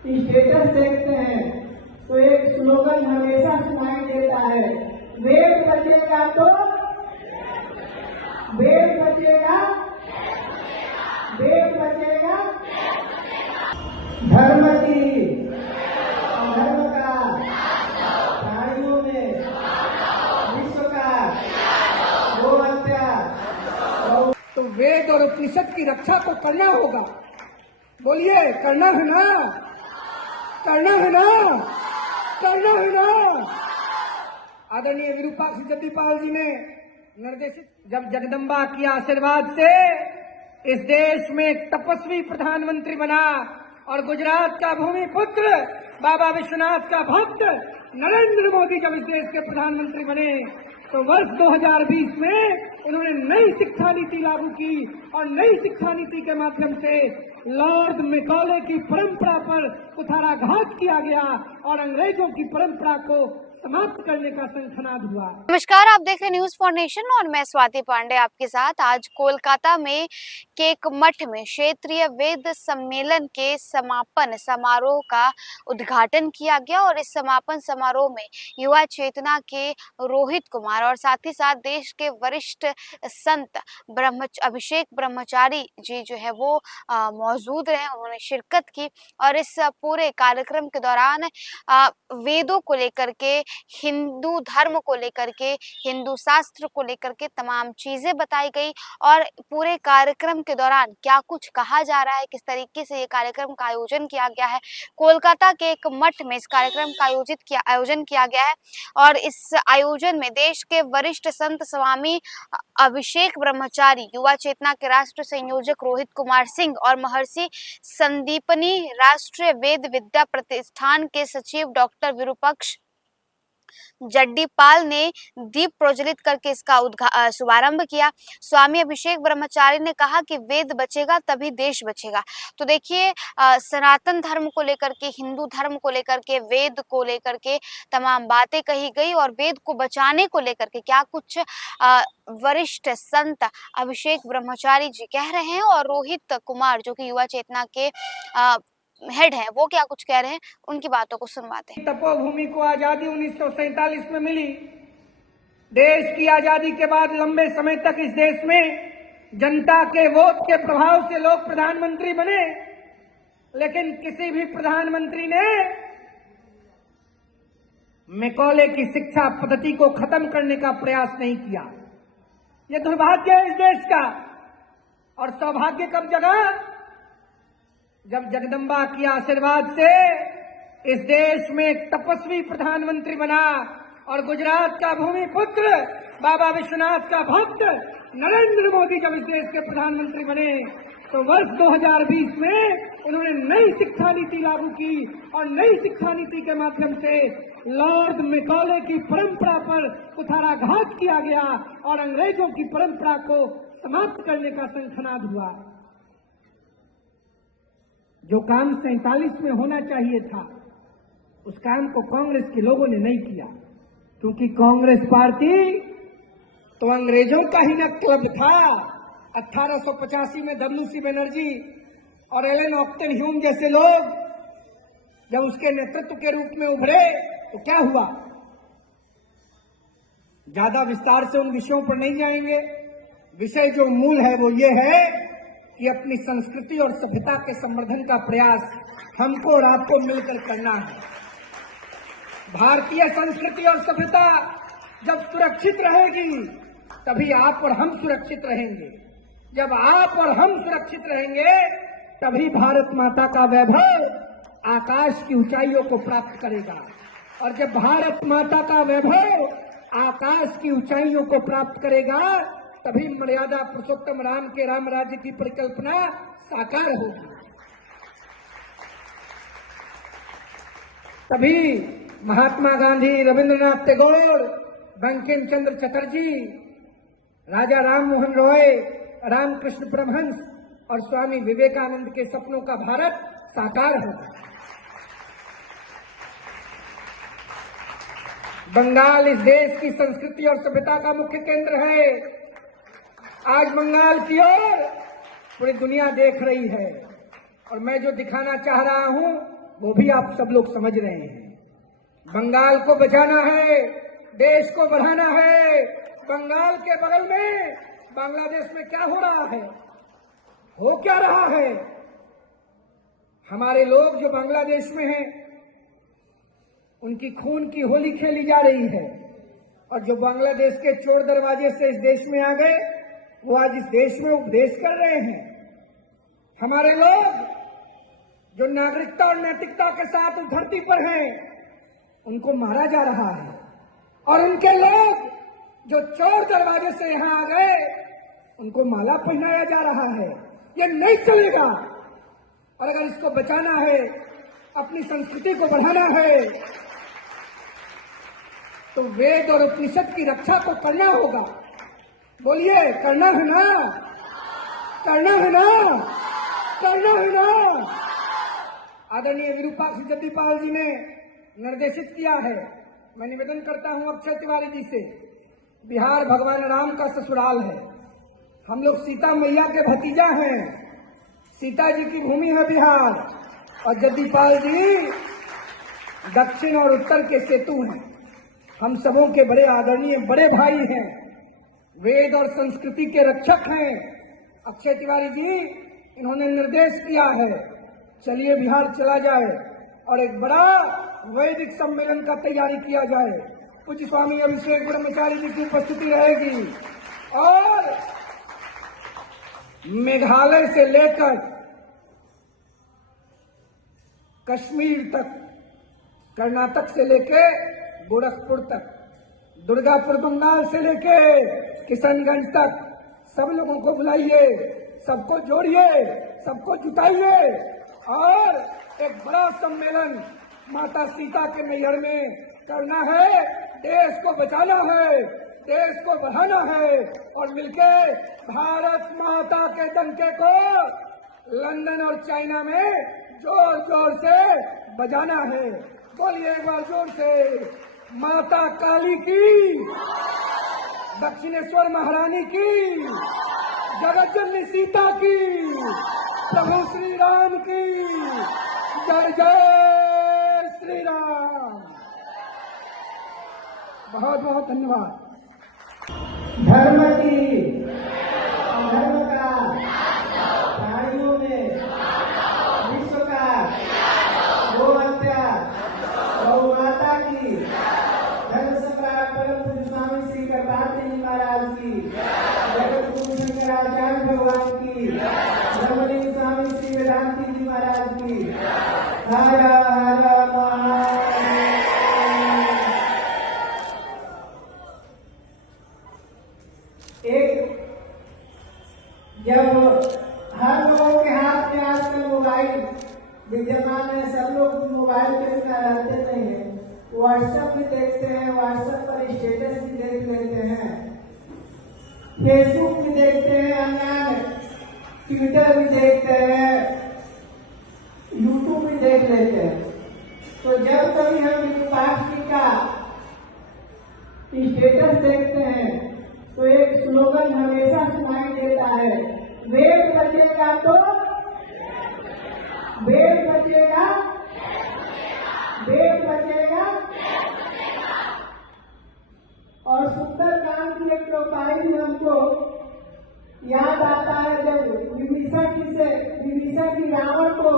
Status देखते हैं तो एक स्लोगन हमेशा सुनाई देता है, वेद बचेगा तो वेद बचेगा, वेद बचेगा, धर्म की धर्म का प्राणियों में विश्व का गो हत्या। तो वेद और उपनिषद की रक्षा को करना होगा। बोलिए, करना है ना? करना है ना? करना है ना? आदरणीय विरूपाक्ष जद्दीपाल जी ने निर्देशित, जब जगदम्बा के आशीर्वाद से इस देश में एक तपस्वी प्रधानमंत्री बना और गुजरात का भूमि पुत्र बाबा विश्वनाथ का भक्त नरेंद्र मोदी जब इस देश के प्रधानमंत्री बने तो वर्ष 2020 में उन्होंने नई शिक्षा नीति लागू की और नई शिक्षा नीति के माध्यम से लॉर्ड मैकॉले की परंपरा पर कुठाराघात किया गया और अंग्रेजों की परंपरा को समाप्त करने का शंखनाद हुआ। नमस्कार, आप देख रहे न्यूज फॉर नेशन और मैं स्वाति पांडे आपके साथ। आज कोलकाता में केक मठ में क्षेत्रीय वेद सम्मेलन के समापन समारोह का उद्घाटन किया गया और इस समापन समारोह में युवा चेतना के रोहित कुमार और साथ ही साथ देश के वरिष्ठ संत अभिषेक ब्रह्मचारी जी जो है वो मौजूद रहे, उन्होंने शिरकत की और इस पूरे कार्यक्रम के दौरान वेदों को लेकर के, हिंदू धर्म को लेकर के, हिंदू शास्त्र को लेकर के तमाम चीजें बताई गई और पूरे कार्यक्रम के दौरान क्या कुछ कहा जा रहा है, किस तरीके से ये कार्यक्रम का आयोजन किया गया है। कोलकाता के एक मठ में इस कार्यक्रम का आयोजन किया गया है और इस आयोजन में देश के वरिष्ठ संत स्वामी अभिषेक ब्रह्मचारी, युवा चेतना के राष्ट्रीय संयोजक रोहित कुमार सिंह और महर्षि संदीपनी राष्ट्रीय वेद विद्या प्रतिष्ठान के सचिव डॉक्टर विरूपाक्ष जद्दीपाल ने दीप प्रज्वलित करके इसका शुभारंभ किया। स्वामी अभिषेक ब्रह्मचारी ने कहा कि वेद बचेगा तभी देश बचेगा। तो देखिए, सनातन धर्म को लेकर के, हिंदू धर्म को लेकर के, वेद को लेकर के तमाम बातें कही गई और वेद को बचाने को लेकर के क्या कुछ वरिष्ठ संत अभिषेक ब्रह्मचारी जी कह रहे हैं और रोहित कुमार जो कि युवा चेतना के हेड है वो क्या कुछ कह रहे हैं, उनकी बातों को सुनवाते हैं। तपोभूमि को आजादी 1947 में मिली। देश की आजादी के बाद लंबे समय तक इस देश में जनता के वोट के प्रभाव से लोग प्रधानमंत्री बने, लेकिन किसी भी प्रधानमंत्री ने मैकॉले की शिक्षा पद्धति को खत्म करने का प्रयास नहीं किया। यह दुर्भाग्य है इस देश का। और सौभाग्य कब जगा? जब जगदम्बा के आशीर्वाद से इस देश में एक तपस्वी प्रधानमंत्री बना और गुजरात का भूमि पुत्र बाबा विश्वनाथ का भक्त नरेंद्र मोदी जब इस देश के प्रधानमंत्री बने तो वर्ष 2020 में उन्होंने नई शिक्षा नीति लागू की और नई शिक्षा नीति के माध्यम से लॉर्ड मैकॉले की परंपरा पर कुठाराघात किया गया और अंग्रेजों की परंपरा को समाप्त करने का शंखनाद हुआ। जो काम 47 में होना चाहिए था उस काम को कांग्रेस के लोगों ने नहीं किया, क्योंकि कांग्रेस पार्टी तो अंग्रेजों का ही न क्लब था। 1885 में डब्ल्यू.सी. बनर्जी और एलन ऑक्टन ह्यूम जैसे लोग जब उसके नेतृत्व के रूप में उभरे तो क्या हुआ? ज्यादा विस्तार से उन विषयों पर नहीं जाएंगे। विषय जो मूल है वो ये है कि अपनी संस्कृति और सभ्यता के संवर्धन का प्रयास हमको और आपको मिलकर करना है। भारतीय संस्कृति और सभ्यता जब सुरक्षित रहेगी तभी आप और हम सुरक्षित रहेंगे। जब आप और हम सुरक्षित रहेंगे तभी भारत माता का वैभव आकाश की ऊंचाइयों को प्राप्त करेगा। और जब भारत माता का वैभव आकाश की ऊंचाइयों को प्राप्त करेगा तभी मर्यादा पुरुषोत्तम राम के राम राज्य की परिकल्पना साकार होगी। तभी महात्मा गांधी, रविंद्रनाथ टैगोर, बंकिम चंद्र चटर्जी, राजा राम मोहन रॉय, रामकृष्ण परमहंस और स्वामी विवेकानंद के सपनों का भारत साकार होगा। बंगाल इस देश की संस्कृति और सभ्यता का मुख्य केंद्र है। आज बंगाल की ओर पूरी दुनिया देख रही है और मैं जो दिखाना चाह रहा हूं वो भी आप सब लोग समझ रहे हैं। बंगाल को बचाना है, देश को बढ़ाना है। बंगाल के बगल में बांग्लादेश में क्या हो रहा है, हो क्या रहा है? हमारे लोग जो बांग्लादेश में हैं, उनकी खून की होली खेली जा रही है, और जो बांग्लादेश के चोर दरवाजे से इस देश में आ गए, वो आज इस देश में उपदेश कर रहे हैं। हमारे लोग जो नागरिकता और नैतिकता के साथ उस धरती पर हैं, उनको मारा जा रहा है, और उनके लोग जो चोर दरवाजे से यहां आ गए, उनको माला पहनाया जा रहा है। ये नहीं चलेगा, और अगर इसको बचाना है, अपनी संस्कृति को बढ़ाना है, तो वेद और उपनिषद की रक्षा को करना होगा। बोलिए, करना है ना? करना है ना? करना है ना? आदरणीय विरूपाक्ष जद्दीपाल जी ने निर्देशित किया है। मैं निवेदन करता हूं अक्षय तिवारी जी से, बिहार भगवान राम का ससुराल है। हम लोग सीता मैया के भतीजा हैं। सीता जी की भूमि है बिहार, और जद्दीपाल जी दक्षिण और उत्तर के सेतु हैं। हम सबों के बड़े आदरणीय बड़े भाई हैं, वेद और संस्कृति के रक्षक हैं। अक्षय तिवारी जी, इन्होंने निर्देश किया है, चलिए बिहार चला जाए और एक बड़ा वैदिक सम्मेलन का तैयारी किया जाए। पूज्य स्वामी अभिषेक ब्रह्मचारी जी की उपस्थिति रहेगी, और मेघालय से लेकर कश्मीर तक, कर्नाटक से लेके गोरखपुर तक, दुर्गापुर बंगाल से लेके किशनगंज तक, सब लोगों को बुलाइए, सबको जोड़िए, सबको जुटाइए, और एक बड़ा सम्मेलन माता सीता के नैहर में करना है। देश को बचाना है, देश को बढ़ाना है, और मिलके भारत माता के डंके को लंदन और चाइना में जोर जोर से बजाना है। बोलिए एक बार जोर से, माता काली की, दक्षिणेश्वर महारानी की, जगत जननी सीता की, प्रभु श्री राम की जय जय श्री राम। बहुत बहुत धन्यवाद। धर्म की, धर्म का, प्राणियों में विश्व का, गौ हत्या, गौ माता की, धर्म सम्राट परम पूज्य स्वामी श्री करपात्री जी महाराज की, जगत गुरु शंकराचार्य भगवान की, ब्रह्मलिंग स्वामी श्री वेदांति जी महाराज की। हर हर महादेव। एक जब हर लोगों के हाथ में आजकल मोबाइल विद्यमान है, सब लोग मोबाइल के बिना रहते नहीं है। व्हाट्सएप भी देखते हैं, व्हाट्सएप पर स्टेटस भी देख लेते हैं, फेसबुक भी देखते हैं, अन्य ट्विटर भी देखते हैं, यूट्यूब भी देख लेते हैं। तो जब कभी हम विरूपाक्ष जी का स्टेटस देखते हैं, तो एक स्लोगन हमेशा सुनाई देता है, वेद बचेगा तो, वेद बचेगा, वेद बचेगा। और सुंदरकांड की एक चौपाई भी हमको याद आता है, जब विभीषण की रावण को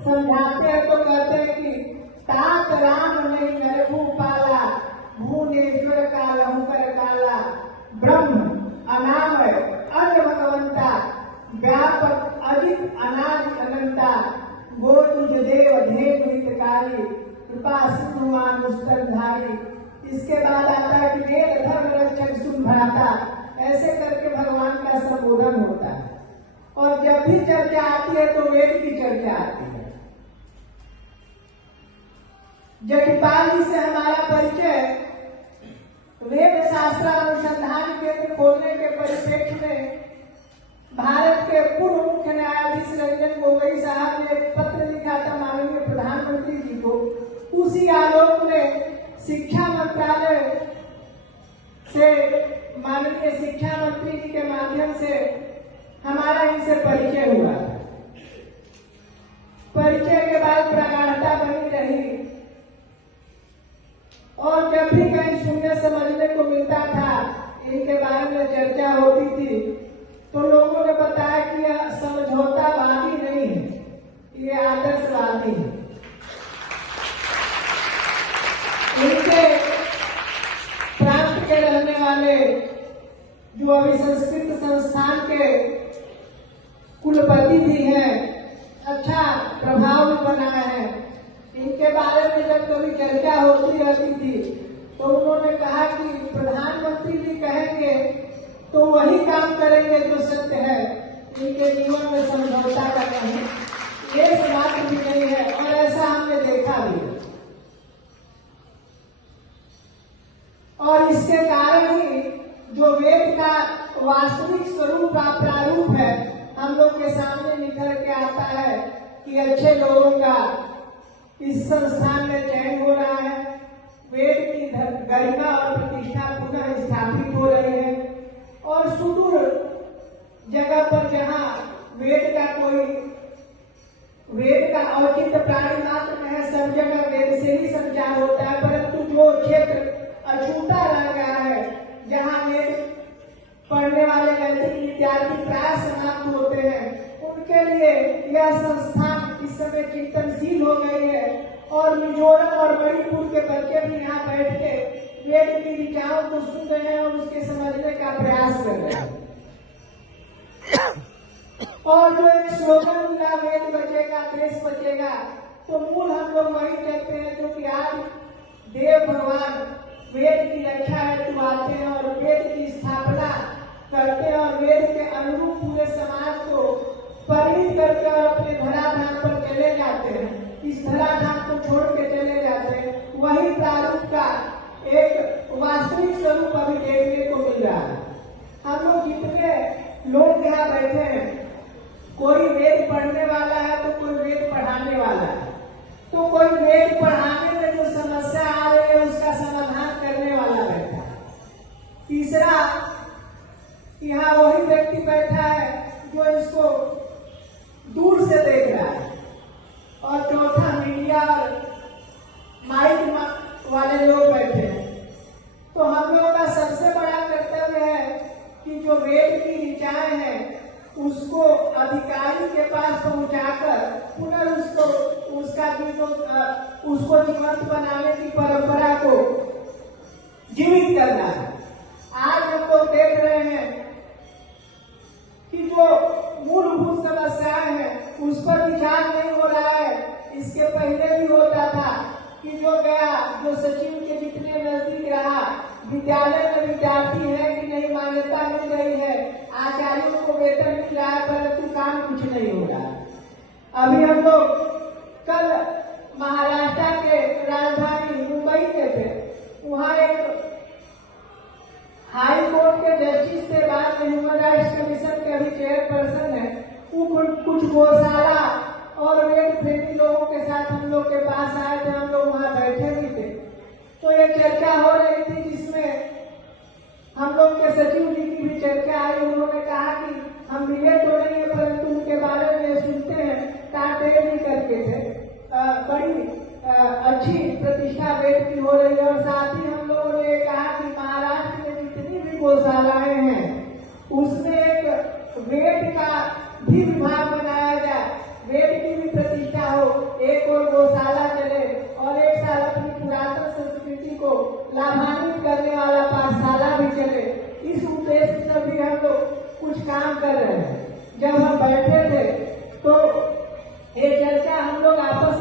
समझाते हैं तो कहते हैं कि तात राम नहीं नरभू पाला, भुवनेश्वर का लहुकर काला, ब्रह्म अनामय अन्य भगवंता, व्यापक अधिक अनादि अनंता, गो तुझ देव धेनु हितकारी, कृपा सिंधुमान मुस्तरधारी। इसके बाद आता है कि वेद धर्म रक्षक सुन भ्राता। ऐसे करके भगवान का संबोधन होता है, और जब भी चर्चा आती है तो वेद की चर्चा आती है। जद्दीपाल जी से हमारा परिचय वेद शास्त्र अनुसंधान केंद्र खोलने के परिप्रेक्ष्य में भारत के पूर्व मुख्य न्यायाधीश रंजन गोगोई साहब ने एक पत्र लिखा था माननीय प्रधानमंत्री जी को। उसी आलोक में शिक्षा मंत्रालय से माननीय शिक्षा मंत्री जी के माध्यम से हमारा इनसे परिचय हुआ। परिचय के बाद प्रगाढ़ता बनी रही। और जब भी कहीं सुनने समझने को मिलता था, इनके बारे में चर्चा होती थी, तो लोगों ने बताया कि यह समझौतावादी नहीं है, ये आदर्शवादी है। इनके प्रांत के रहने वाले जो अभी संस्कृत संस्थान के कुलपति भी हैं, अच्छा प्रभाव भी बना है। इनके बारे में जब कभी चर्चा होती रहती थी तो उन्होंने कहा कि प्रधानमंत्री जी कहेंगे तो वही काम करेंगे जो सत्य है, इनके जीवन में समझौता का नहीं, ये बात भी नहीं है। और ऐसा हमने देखा भी है। और इसके कारण ही जो वेद का वास्तविक स्वरूप प्रारूप है हम लोग के सामने निकल के आता है कि अच्छे लोगों का इस संस्थान में चयन हो रहा है, वेद की गरिमा और प्रतिष्ठा पुनः स्थापित हो रही है। और सुदूर जगह पर जहाँ वेद का औचित्य प्राणी मात्र में है, सब जगह वेद से ही संचार होता है। परंतु जो क्षेत्र अछूता रह गया है, जहाँ वेद पढ़ने वाले नैतिक विद्यार्थी प्राय समाप्त होते हैं, उनके लिए यह संस्थान इस समय चिंतनशील हो गई है। और मिजोरम और मणिपुर के बच्चे भी यहाँ बैठ के वेद की ऋचाओं को सुन रहे हैं और उसके समझने का प्रयास कर रहे हैं। और जो एक स्लोगन मिला, वेद बचेगा देश बचेगा, तो मूल हम लोग वही कहते हैं जो कि आज देव भगवान वेद की रक्षा हेतु आते हैं और वेद की स्थापना करते हैं और वेद के अनुरूप पूरे समाज को परिणित करके और अपने धराधाम पर चले जाते हैं। इस धराधाम को छोड़ के चले जाते हैं। वही प्रारूप का एक वास्तविक स्वरूप अभी देखने को मिल रहा है। हम लोग जितने लोग यहाँ बैठे हैं, कोई वेद पढ़ने वाला है तो कोई वेद पढ़ाने वाला है, तो कोई वेद पढ़ाने में जो समस्या आ रही है उसका समाधान करने वाला बैठा है। तीसरा, यहाँ वही व्यक्ति बैठा है जो इसको दूर से देख रहा है। और चौथा, मीडिया और माइक वाले लोग बैठे हैं। तो हम लोगों का सबसे बड़ा कर्तव्य है कि जो वेद की ऋचाएं हैं उसको अधिकारी के पास पहुंचाकर पुनः उसको जीवंत बनाने की परंपरा को जीवित करना है। आज हम लोग देख रहे हैं कि जो मूलभूत समस्याएं हैं उस पर विचार नहीं हो रहा है। इसके पहले भी होता था कि जो सचिव के जितने नजदीक रहा, विद्यालय में विद्यार्थी है कि नहीं, मान्यता मिल रही है, आचार्यों को वेतन मिल रहा है, परंतु काम कुछ नहीं हो रहा है। अभी हम लोग कल महाराष्ट्र के राजधानी मुंबई के थे, वहाँ एक हाई कोर्ट के जस्टिस से बात में ह्यूमन राइट्स कमीशन के अभी चेयरपर्सन है, वो कुछ गौशाला और वेद प्रेमी लोगों के साथ हम लोग के पास आए थे। हम लोग वहाँ बैठे भी थे, तो ये चर्चा हो रही थी जिसमें हम लोग के सचिव जी की भी चर्चा आई। उन्होंने कहा कि हम मिले तो नहीं है परंतु उनके बारे में सुनते हैं, टाटेरी करके थे, बड़ी अच्छी प्रतिष्ठा वेद की हो रही है। और साथ ही हम लोगों ने कहा कि महाराष्ट्र में जितनी भी गौशालाएं हैं उसमें एक वेद का भी विभाग बनाया जाए, वेद की भी प्रतिष्ठा हो, एक और गौशाला चले और एक साल अपनी पुरातन संस्कृति को लाभान्वित करने वाला पाठशाला भी चले। इस उद्देश्य से भी हम लोग कुछ काम कर रहे हैं। जब हम बैठे थे तो ये चर्चा हम लोग आपस